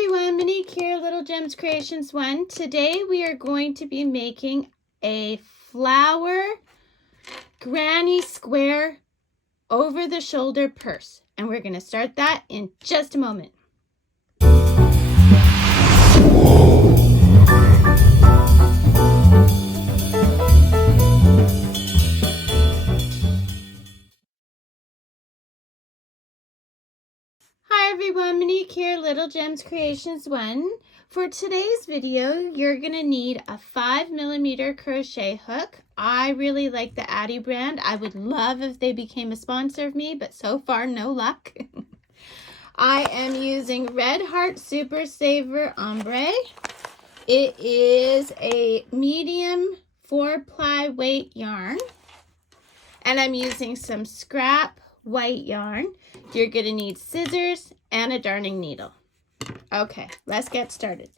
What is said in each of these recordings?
everyone, Monique here, Little Gems Creations 1. Today we are going to be making a flower granny square over the shoulder purse. And we're going to start that in just a moment. Hi everyone, Monique here, Little Gems Creations 1. For today's video, you're going to need a 5mm crochet hook. I really like the Addie brand. I would love if they became a sponsor of me, but so far no luck. I am using Red Heart Super Saver Ombre. It is a medium 4-ply weight yarn. And I'm using some scrap white yarn. You're going to need scissors and a darning needle. Okay, let's get started.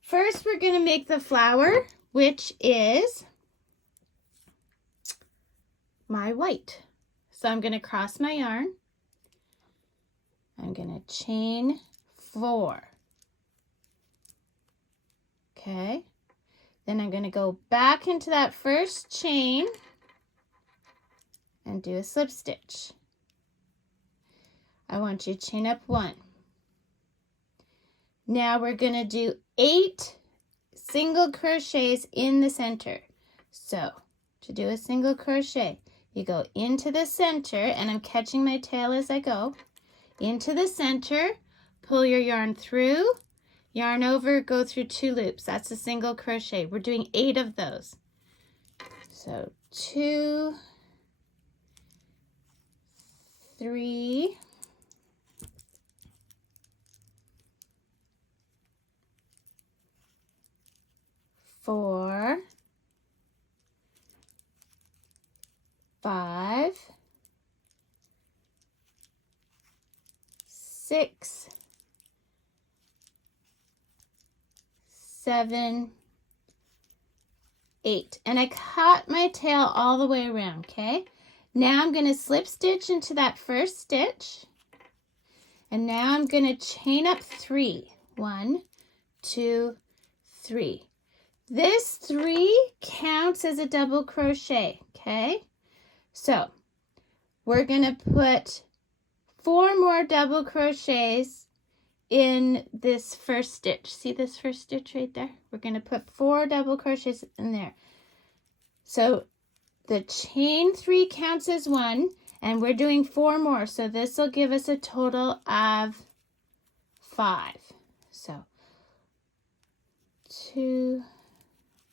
First, we're going to make the flower, which is my white. So I'm going to cross my yarn. I'm going to chain 4. Okay. Then I'm going to go back into that first chain and do a slip stitch. I want you to chain up 1. Now we're going to do 8 single crochets in the center. So to do a single crochet, you go into the center, and I'm catching my tail as I go. Into the center, pull your yarn through, yarn over, go through 2 loops. That's a single crochet. We're doing 8 of those. So 2, 3, 4, 5, 6, 7, 8. And I cut my tail all the way around, okay? Now I'm going to slip stitch into that first stitch. And now I'm going to chain up 3. 1, 2, 3. This 3 counts as a double crochet, okay? So we're going to put 4 more double crochets in this first stitch. See this first stitch right there? We're going to put 4 double crochets in there. So the chain 3 counts as 1, and we're doing 4 more. So this will give us a total of 5. So 2,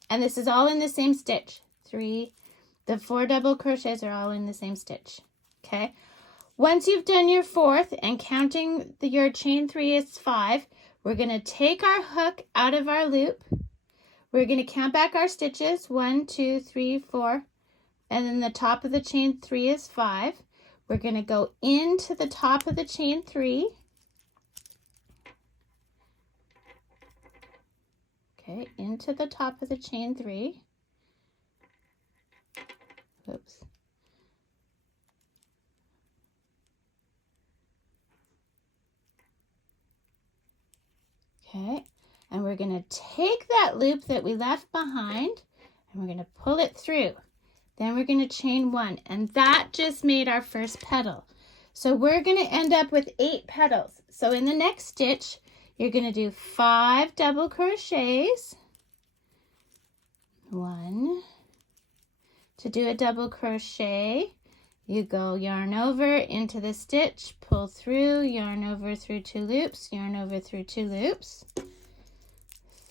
and this is all in the same stitch. 3, the 4 double crochets are all in the same stitch. Okay. Once you've done your 4th and counting your chain 3 is 5, we're going to take our hook out of our loop. We're going to count back our stitches. 1, 2, 3, 4. And then the top of the chain 3 is 5. We're going to go into the top of the chain 3. Okay, into the top of the chain 3. Oops. Okay, and we're going to take that loop that we left behind and we're going to pull it through. Then we're going to chain 1, and that just made our first petal. So we're going to end up with 8 petals. So in the next stitch, you're going to do 5 double crochets. 1. To do a double crochet, you go yarn over into the stitch, pull through, yarn over through 2 loops, yarn over through 2 loops.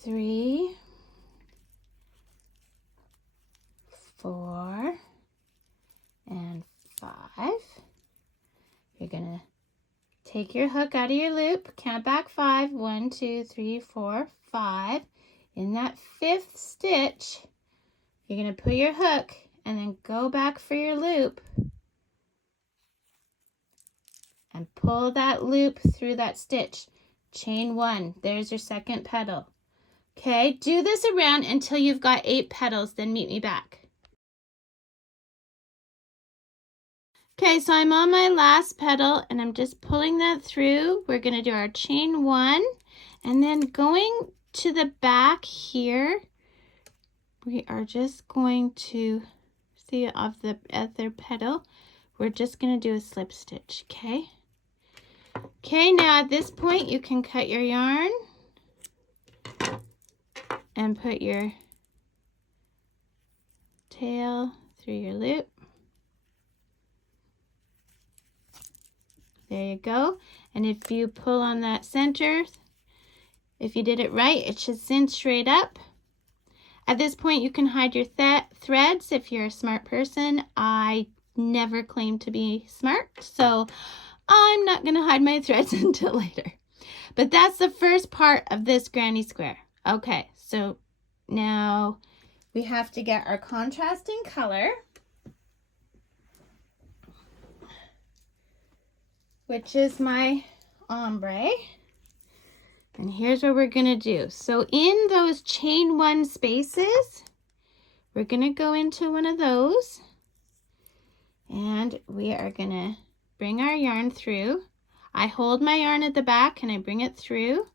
3, 4, and 5. You're going to take your hook out of your loop, count back 5, 1, 2, 3, 4, 5. In that 5th stitch, you're going to put your hook and then go back for your loop and pull that loop through that stitch. Chain 1. There's your second petal. Okay, do this around until you've got 8 petals, then meet me back. Okay, so I'm on my last petal and I'm just pulling that through. We're going to do our chain 1 And then going to the back here, we are just going to see of the other petal, we're just going to do a slip stitch, okay? Okay, now at this point you can cut your yarn and put your tail through your loop. There you go. And if you pull on that center, if you did it right, it should cinch straight up. At this point, you can hide your threads if you're a smart person. I never claim to be smart, so I'm not going to hide my threads until later. But that's the first part of this granny square. Okay, so now we have to get our contrasting color, which is my ombre. And here's what we're going to do. So in those chain one spaces, we're going to go into one of those. And we are going to bring our yarn through. I hold my yarn at the back and I bring it through.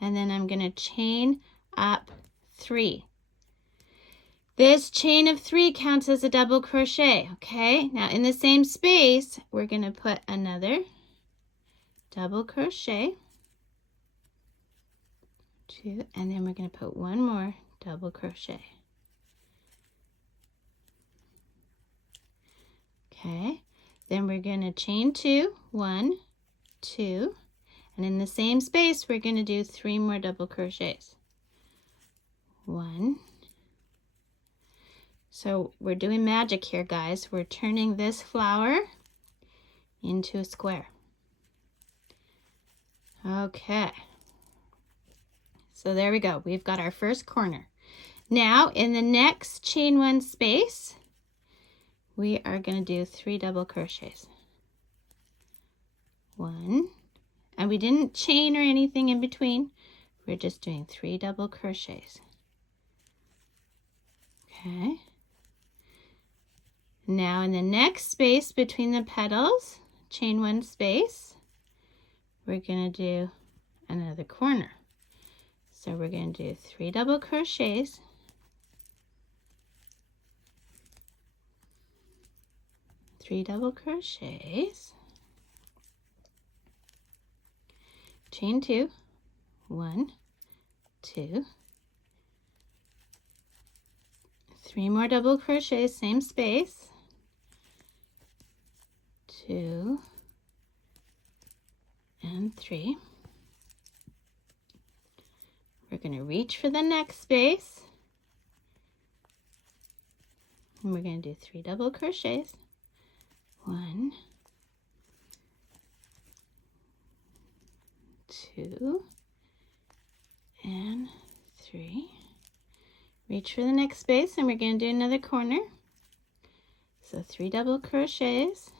And then I'm going to chain up 3. This chain of 3 counts as a double crochet, okay? Now in the same space, we're going to put another double crochet. 2, and then we're going to put one more double crochet. Okay, then we're going to chain 2, 1, 2, and in the same space we're going to do 3 more double crochets. 1. So we're doing magic here, guys. We're turning this flower into a square. Okay. So there we go. We've got our first corner. Now in the next chain 1 space, we are going to do 3 double crochets. 1, and we didn't chain or anything in between. We're just doing 3 double crochets. Okay. Now in the next space between the petals, chain 1 space, we're going to do another corner. So we're going to do 3 double crochets, 3 double crochets, chain 2, 1, 2, 3 more double crochets, same space, 2 and 3. We're going to reach for the next space, and we're going to do 3 double crochets. 1, 2, and 3. Reach for the next space, and we're going to do another corner. So 3 double crochets.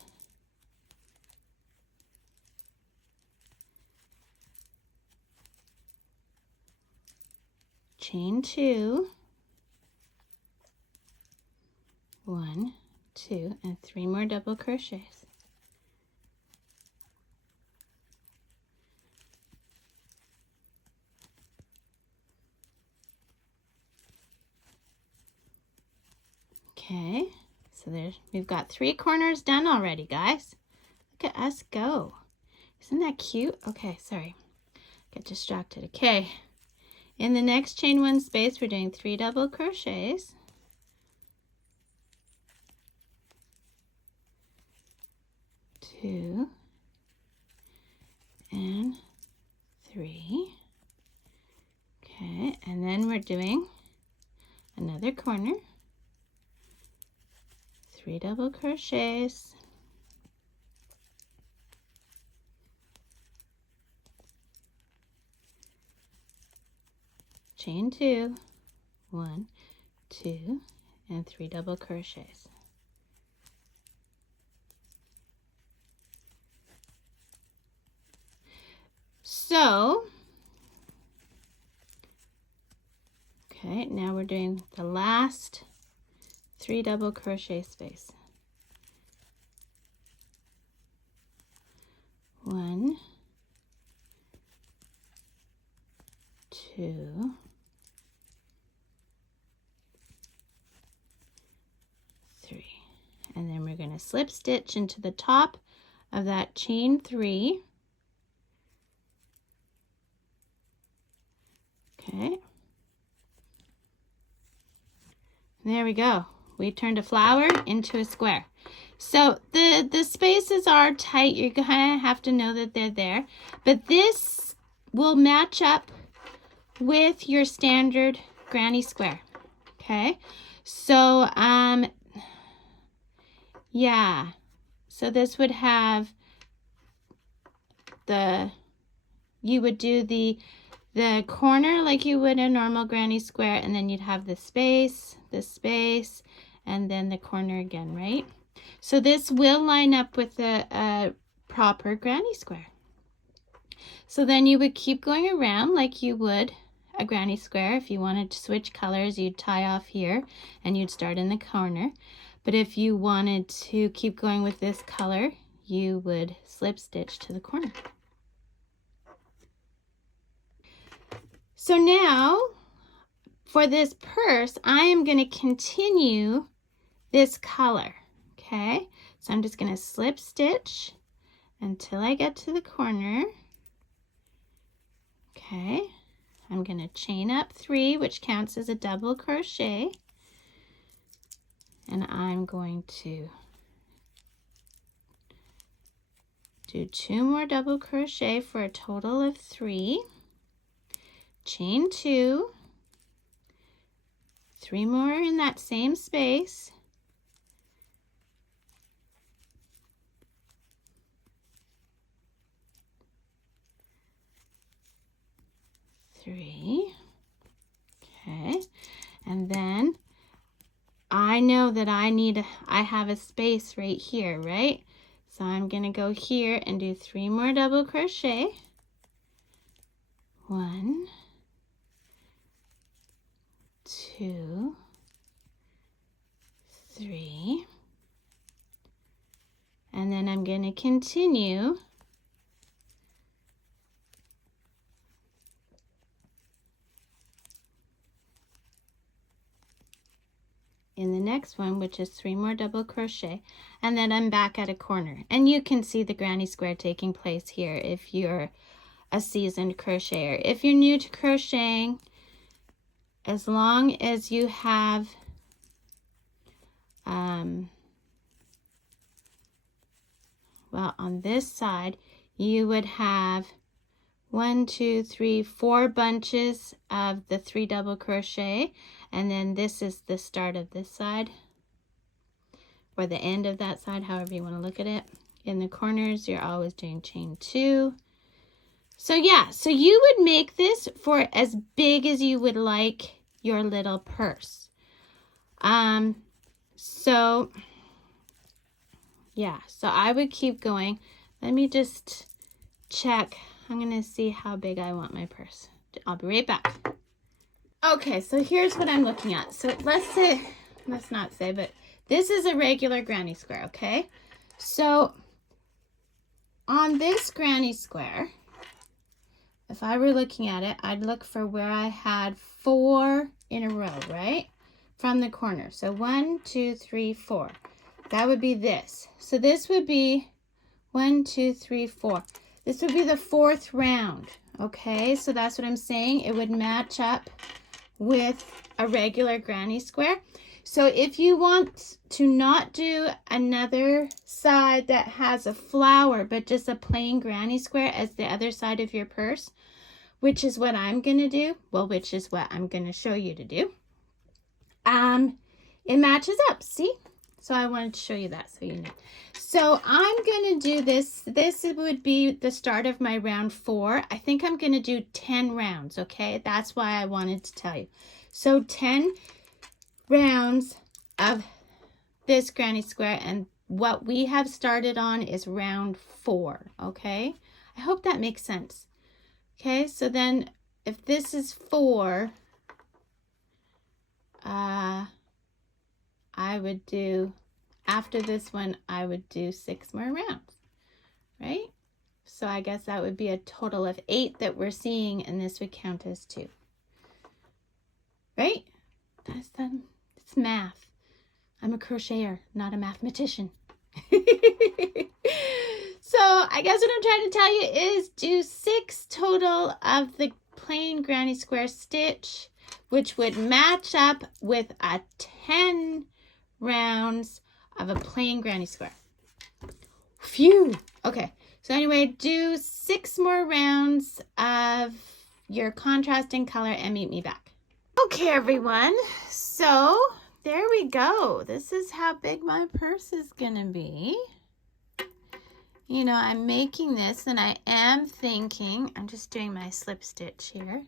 Chain 2, 1, 2, and 3 more double crochets. Okay, so we've got 3 corners done already, guys. Look at us go. Isn't that cute? Okay, sorry, get distracted. Okay. In the next chain 1 space, we're doing 3 double crochets. 2 and 3. Okay, and then we're doing another corner. 3 double crochets. Chain 2, 1, 2, and 3 double crochets. So, okay, now we're doing the last 3 double crochet space. 1, 2, 3. And then we're going to slip stitch into the top of that chain 3. Okay. There we go. We turned a flower into a square. So the spaces are tight. You're going to have to know that they're there. But this will match up with your standard granny square. Okay. So, yeah. So this would have you would do the corner like you would a normal granny square, and then you'd have the space, and then the corner again, right? So this will line up with a proper granny square. So then you would keep going around like you would a granny square. If you wanted to switch colors, you'd tie off here and you'd start in the corner. But if you wanted to keep going with this color, you would slip stitch to the corner. So now for this purse, I am going to continue this color. Okay, so I'm just going to slip stitch until I get to the corner. Okay, I'm going to chain up 3, which counts as a double crochet, and I'm going to do 2 more double crochet for a total of 3, chain 2, 3 more in that same space, three. Okay, and then I know that I have a space right here, right? So I'm going to go here and do 3 more double crochet. 1, 2, 3. And then I'm going to continue in the next one, which is 3 more double crochet, and then I'm back at a corner. And you can see the granny square taking place here if you're a seasoned crocheter. If you're new to crocheting, as long as you have well, on this side you would have 1, 2, 3, 4 bunches of the 3 double crochet, and then this is the start of this side, or the end of that side, however you want to look at it. In the corners, you're always doing chain 2. So yeah, so you would make this for as big as you would like your little purse. So yeah, so I would keep going. Let me just check. I'm going to see how big I want my purse. I'll be right back. Okay, so here's what I'm looking at. So let's not say, but this is a regular granny square, okay? So on this granny square, if I were looking at it, I'd look for where I had 4 in a row, right? From the corner. So 1, 2, 3, 4. That would be this. So this would be 1, 2, 3, 4. This would be the 4th round, okay? So that's what I'm saying. It would match up with a regular granny square. So if you want to not do another side that has a flower, but just a plain granny square as the other side of your purse, which is what I'm going to do, well, which is what I'm going to show you to do, it matches up, see? So I wanted to show you that so you know. So I'm going to do this. This would be the start of my round 4. I think I'm going to do 10 rounds, okay? That's why I wanted to tell you. So 10 rounds of this granny square, and what we have started on is round 4, okay? I hope that makes sense. Okay, so then if this is 4, I would do, after this one, I would do 6 more rounds, right? So I guess that would be a total of 8 that we're seeing, and this would count as 2. It's math. I'm a crocheter, not a mathematician. So I guess what I'm trying to tell you is do 6 total of the plain granny square stitch, which would match up with a 10 rounds of a plain granny square. Phew. Okay. So anyway, do 6 more rounds of your contrasting color and meet me back. Okay, everyone. So there we go. This is how big my purse is going to be. You know, I'm making this and I am thinking, I'm just doing my slip stitch here.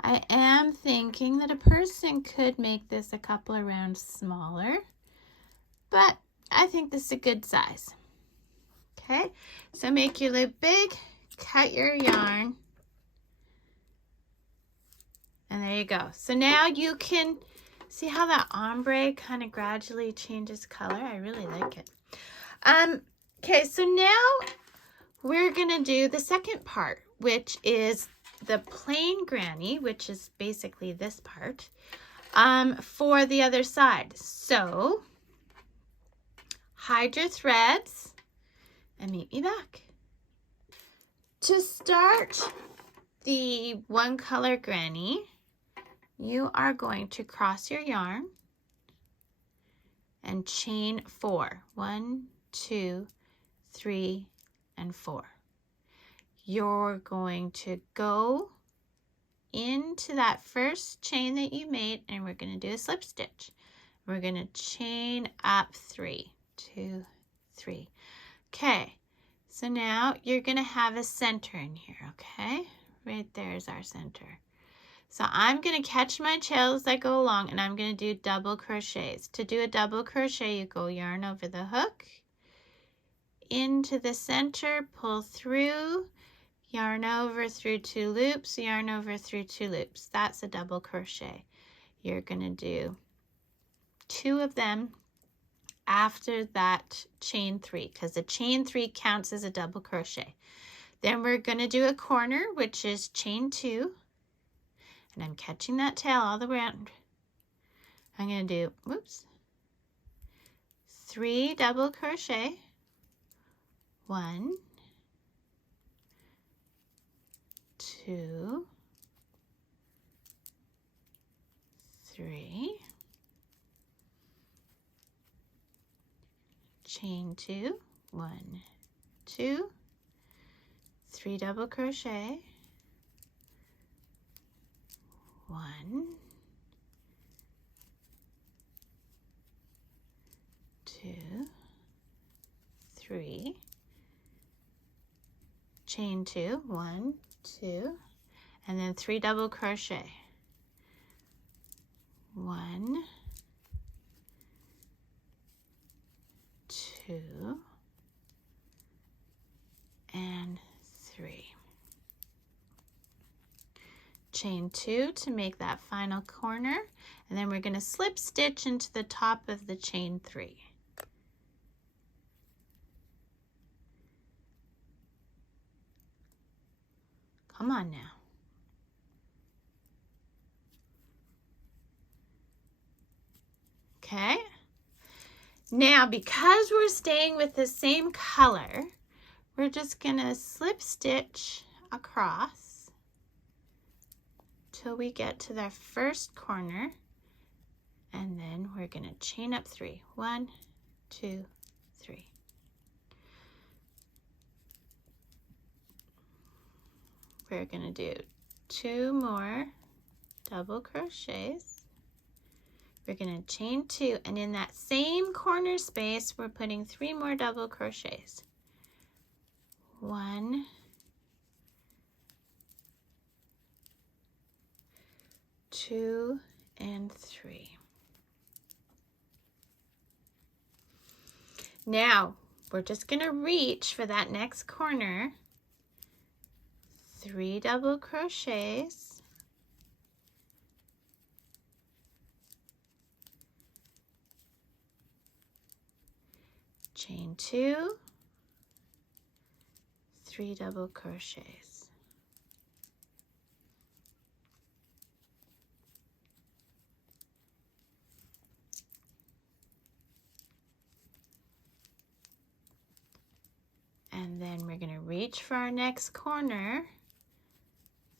I am thinking that a person could make this a couple of rounds smaller, but I think this is a good size. Okay, so make your loop big, cut your yarn, and there you go. So now you can see how that ombre kind of gradually changes color. I really like it. Okay, so now we're gonna do the second part, which is the plain granny, which is basically this part, for the other side. So hide your threads and meet me back. To start the one color granny, you are going to cross your yarn and chain 4. 1, 2, 3, and 4. You're going to go into that first chain that you made and we're going to do a slip stitch. We're going to chain up 3, 2, 3. Okay, so now you're going to have a center in here, okay? Right there is our center. So I'm going to catch my tail as I go along and I'm going to do double crochets. To do a double crochet, you go yarn over the hook, into the center, pull through, yarn over through 2 loops, yarn over through 2 loops. That's a double crochet. You're going to do 2 of them after that chain 3 because the chain 3 counts as a double crochet. Then we're going to do a corner, which is chain 2, and I'm catching that tail all the way around. I'm going to do 3 double crochet, 1, 2, 3, chain 2, 1, 2, 3 double crochet, 1, 2, 3, chain 2, 1, 2, and then 3 double crochet, 1, 2, and 3. Chain 2 to make that final corner, and then we're going to slip stitch into the top of the chain 3. Come on now. Okay. Now, because we're staying with the same color, we're just going to slip stitch across till we get to the first corner, and then we're going to chain up 3. 1, 2, 3. We're going to do 2 more double crochets. We're going to chain 2, and in that same corner space, we're putting 3 more double crochets. 1, 2, and 3. Now, we're just going to reach for that next corner. 3 double crochets, chain 2, 3 double crochets. reach for our next corner,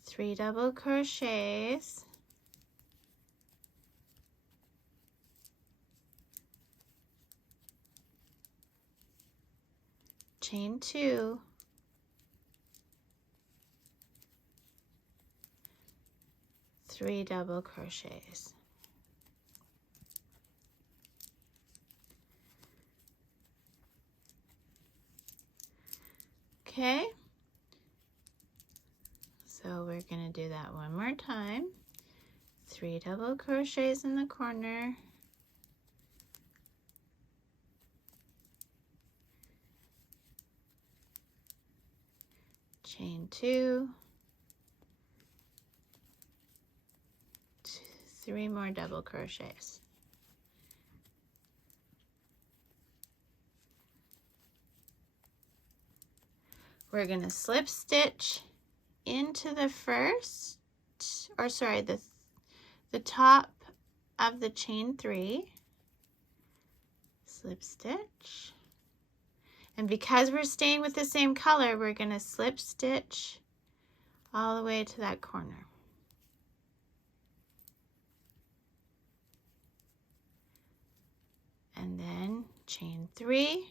3 double crochets, chain 2, three double crochets. Okay, so we're going to do that one more time. 3 double crochets in the corner, chain 2, 3 more double crochets. We're going to slip stitch into the first, or sorry, the top of the chain 3, slip stitch, and because we're staying with the same color, we're going to slip stitch all the way to that corner. And then chain 3.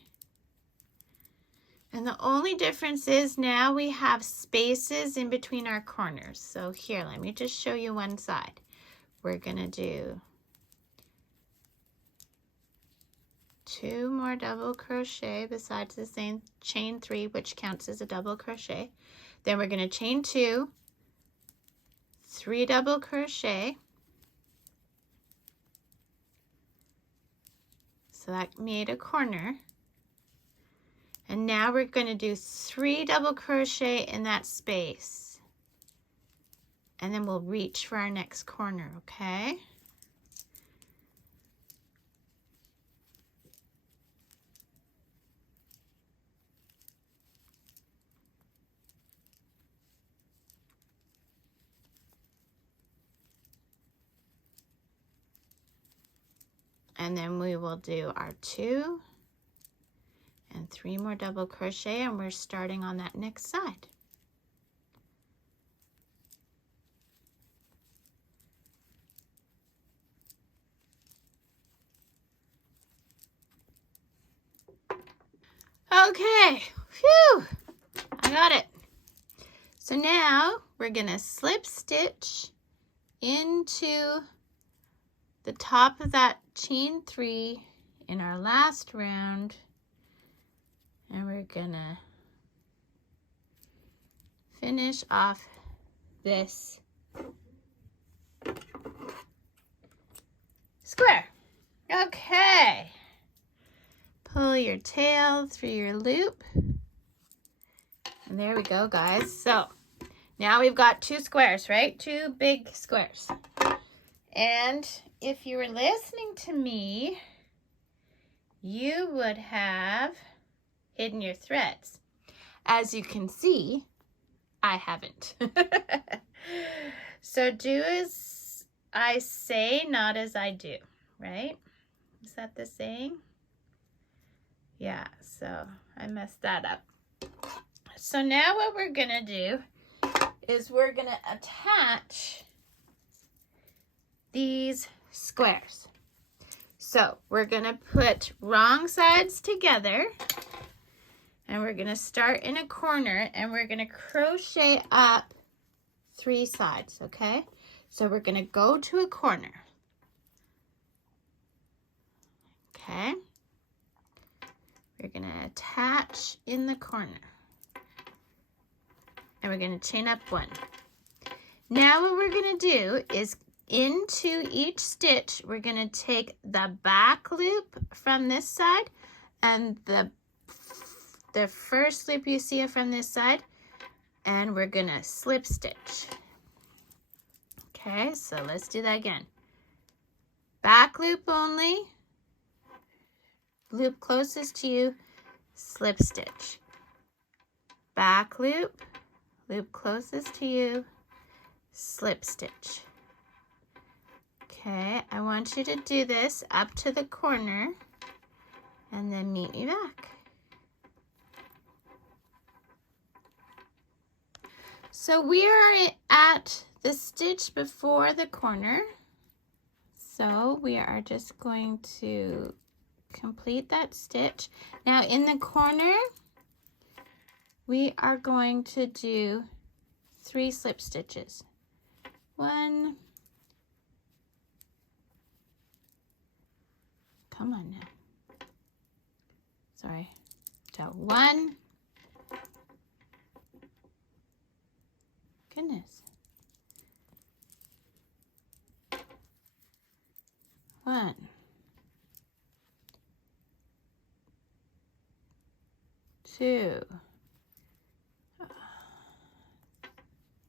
And the only difference is now we have spaces in between our corners. So here, let me just show you one side. We're going to do 2 more double crochet besides the same chain 3, which counts as a double crochet. Then we're going to chain 2, 3 double crochet. So that made a corner. And now we're going to do 3 double crochet in that space. And then we'll reach for our next corner, okay? And then we will do our 2 and 3 more double crochet, and we're starting on that next side. Okay, phew, I got it. So now we're gonna slip stitch into the top of that chain 3 in our last round, and we're gonna finish off this square. Okay, pull your tail through your loop, and there we go, guys. So now we've got 2 squares, right? 2 big squares. And if you were listening to me, you would have hidden your threads. As you can see, I haven't. So do as I say, not as I do, right? Is that the saying? Yeah, so I messed that up. So now what we're gonna do is we're gonna attach these squares. So we're gonna put wrong sides together, and we're gonna start in a corner, and we're gonna crochet up 3 sides, okay? So we're gonna go to a corner, okay? We're gonna attach in the corner, and we're gonna chain up 1. Now what we're gonna do is into each stitch, we're gonna take the back loop from this side and the first loop you see from this side, and we're gonna slip stitch. Okay, so let's do that again. Back loop only, loop closest to you, slip stitch. Back loop, loop closest to you, slip stitch. Okay, I want you to do this up to the corner and then meet me back. So we are at the stitch before the corner. So we are just going to complete that stitch. Now in the corner, we are going to do 3 slip stitches. 1, come on now. Sorry. So 1, goodness. 1, 2,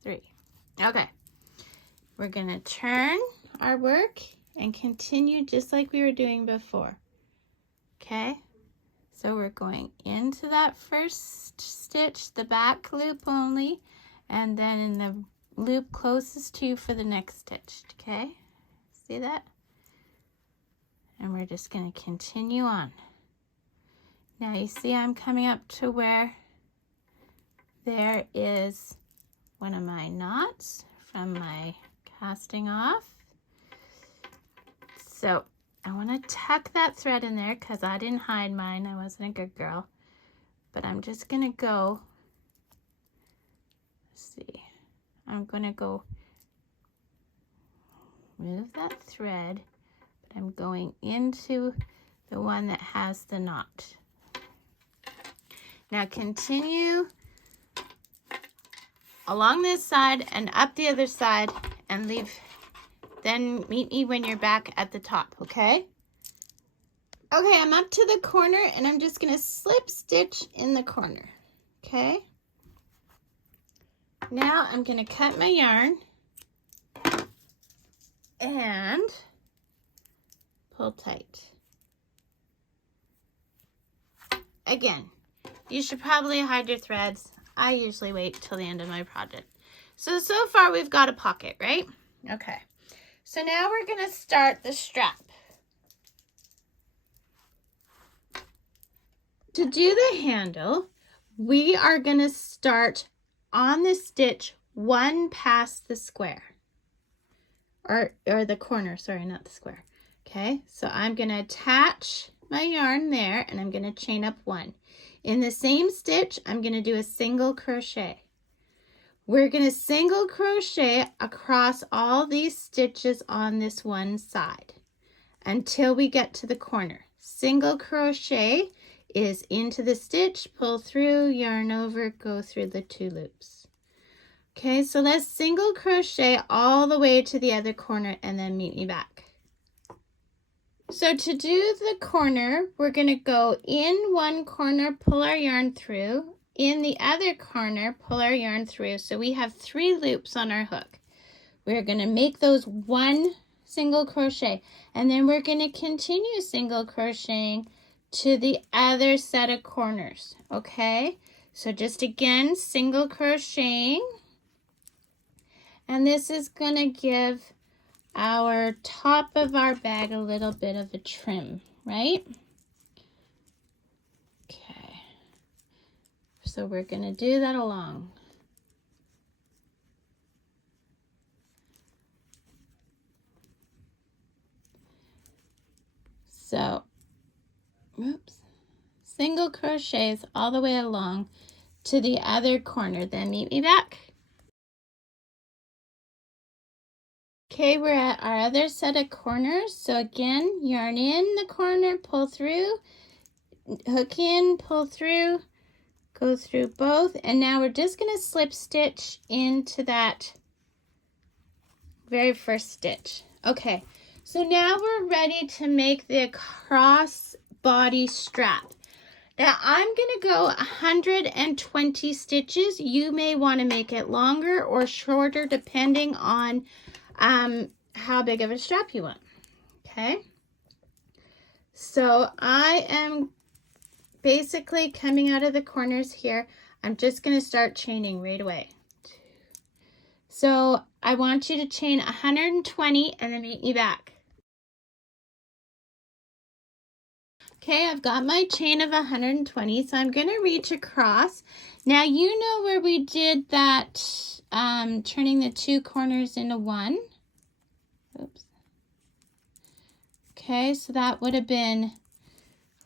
3. Okay. We're going to turn our work and continue just like we were doing before. Okay? So we're going into that first stitch, the back loop only, and then in the loop closest to you for the next stitch. Okay? See that? And we're just going to continue on. Now you see I'm coming up to where there is one of my knots from my casting off. So I want to tuck that thread in there because I didn't hide mine. I wasn't a good girl. But I'm just going to go, let's see, I'm going to go move that thread, but I'm going into the one that has the knot. Now continue along this side and up the other side and leave, then meet me when you're back at the top, okay? Okay, I'm up to the corner and I'm just gonna slip stitch in the corner, okay? Now I'm gonna cut my yarn and pull tight. Again, you should probably hide your threads. I usually wait till the end of my project. So far we've got a pocket, right? Okay. So now we're going to start the strap. To do the handle, we are going to start on the stitch 1 past the square. Or the corner, sorry, not the square. Okay, so I'm going to attach my yarn there and I'm going to chain up 1. In the same stitch, I'm going to do a single crochet. We're going to single crochet across all these stitches on this one side until we get to the corner. Single crochet is into the stitch, pull through, yarn over, go through the 2 loops. Okay, so let's single crochet all the way to the other corner and then meet me back. So to do the corner, we're going to go in one corner, pull our yarn through, in the other corner, pull our yarn through. So we have 3 loops on our hook. We're going to make those 1 single crochet, and then we're going to continue single crocheting to the other set of corners, okay? So just again, single crocheting, and this is going to give our top of our bag a little bit of a trim, right? Okay, so we're going to do that along. So, oops, single crochets all the way along to the other corner, then meet me back. Okay, we're at our other set of corners. So again, yarn in the corner, pull through, hook in, pull through, go through both, and now we're just going to slip stitch into that very first stitch. Okay, so now we're ready to make the cross body strap. Now I'm going to go 120 stitches. You may want to make it longer or shorter depending on how big of a strap you want. Okay, so I am basically coming out of the corners here. I'm just going to start chaining right away. So I want you to chain 120 and then meet me back. Okay, I've got my chain of 120, so I'm going to reach across. Now you know where we did that turning the two corners into one. Oops. Okay, so that would have been,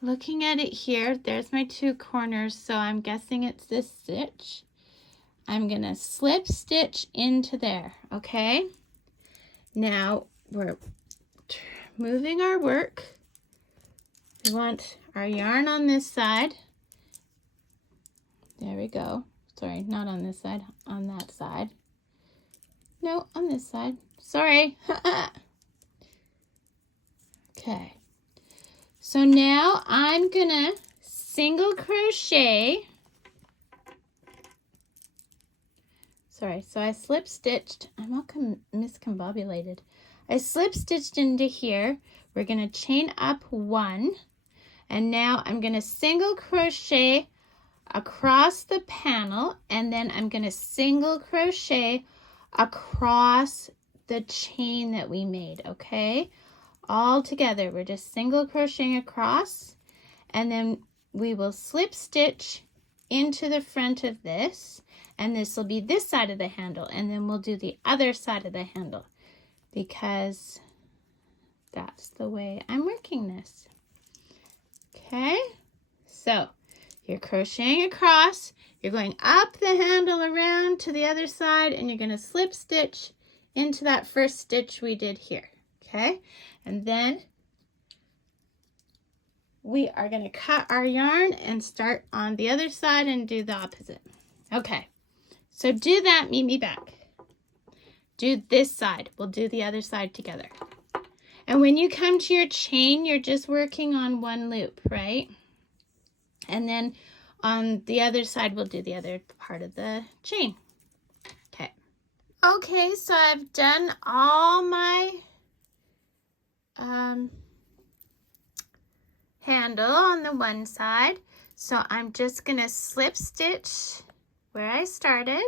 looking at it here, there's my two corners, so I'm guessing it's this stitch. I'm going to slip stitch into there, okay? Now we're moving our work. We want our yarn on this side. There we go. Sorry, not on this side, on that side. No, on this side. Sorry. Okay. So now I'm gonna single crochet. Sorry, so I slip stitched. I'm all miscombobulated. I slip stitched into here. We're gonna chain up one, and now I'm gonna single crochet across the panel, and then I'm gonna single crochet across the chain that we made, okay? All together, we're just single crocheting across, and then we will slip stitch into the front of this, and this will be this side of the handle, and then we'll do the other side of the handle because that's the way I'm working this. Okay, so you're crocheting across, you're going up the handle around to the other side, and you're going to slip stitch into that first stitch we did here. Okay, and then we are going to cut our yarn and start on the other side and do the opposite. Okay, so do that, meet me back. Do this side, we'll do the other side together. And when you come to your chain, you're just working on one loop, right? And then on the other side, we'll do the other part of the chain. Okay. Okay, so I've done all my handle on the one side. So I'm just gonna slip stitch where I started.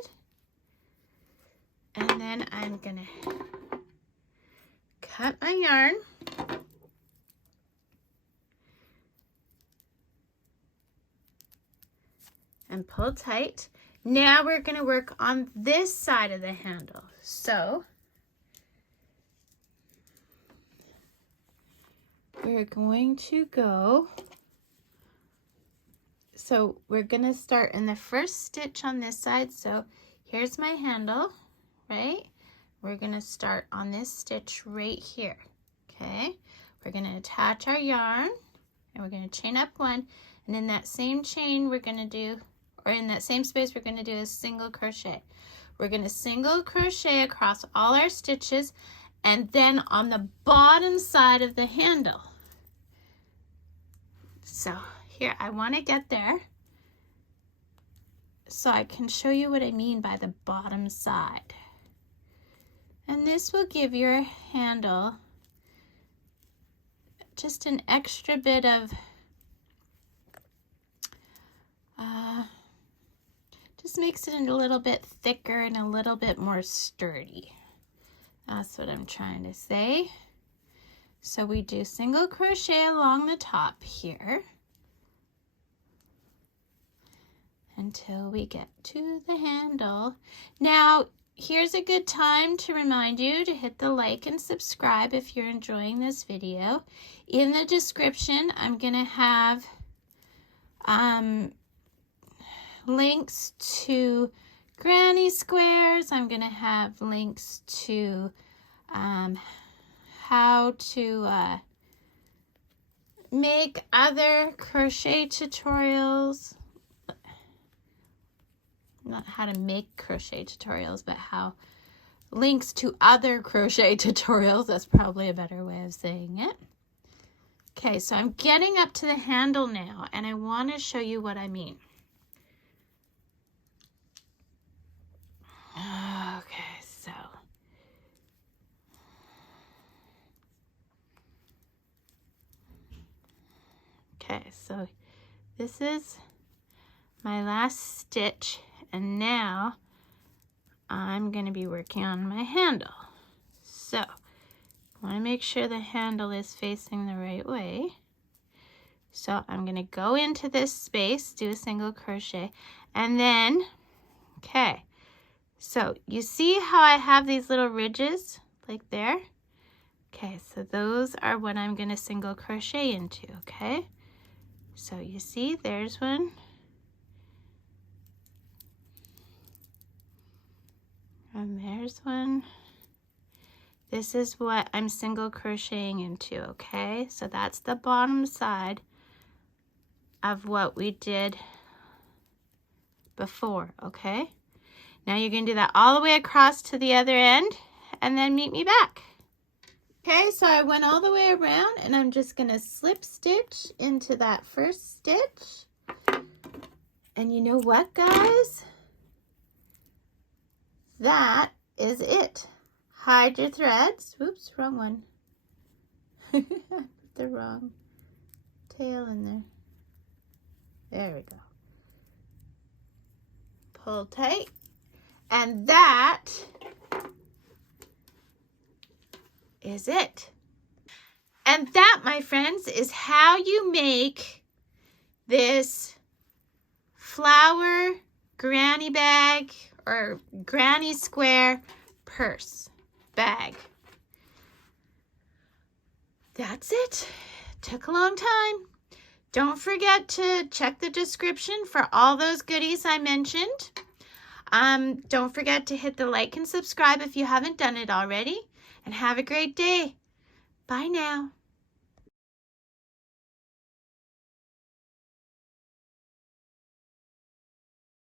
And then I'm gonna cut my yarn. And pull tight. Now we're going to work on this side of the handle. So we're going to go, so we're going to start in the first stitch on this side. So here's my handle, right? We're going to start on this stitch right here. Okay, we're going to attach our yarn and we're going to chain up one, and in that same chain we're going to do, or in that same space, we're going to do a single crochet. We're going to single crochet across all our stitches, and then on the bottom side of the handle. So here, I want to get there so I can show you what I mean by the bottom side. And this will give your handle just an extra bit of just makes it a little bit thicker and a little bit more sturdy. That's what I'm trying to say. So we do single crochet along the top here until we get to the handle. Now, here's a good time to remind you to hit the like and subscribe if you're enjoying this video. In the description, I'm going to have links to granny squares. I'm going to have links to how to make other crochet tutorials. Not how to make crochet tutorials, but how links to other crochet tutorials. That's probably a better way of saying it. Okay, so I'm getting up to the handle now, and I want to show you what I mean. Okay, so this is my last stitch, and now I'm going to be working on my handle. So I want to make sure the handle is facing the right way. So I'm going to go into this space, do a single crochet, and then, okay, So you see how I have these little ridges like there? Okay, so those are what I'm going to single crochet into, okay? So you see, there's one. And there's one. This is what I'm single crocheting into, okay? So that's the bottom side of what we did before, okay? Now you're going to do that all the way across to the other end and then meet me back. Okay, so I went all the way around and I'm just going to slip stitch into that first stitch. And you know what, guys? That is it. Hide your threads. Oops, wrong one. I put the wrong tail in there. There we go. Pull tight. And that is it. And that, my friends, is how you make this flower granny bag or granny square purse bag. That's it. Took a long time. Don't forget to check the description for all those goodies I mentioned. Don't forget to hit the like and subscribe if you haven't done it already. And have a great day. Bye now.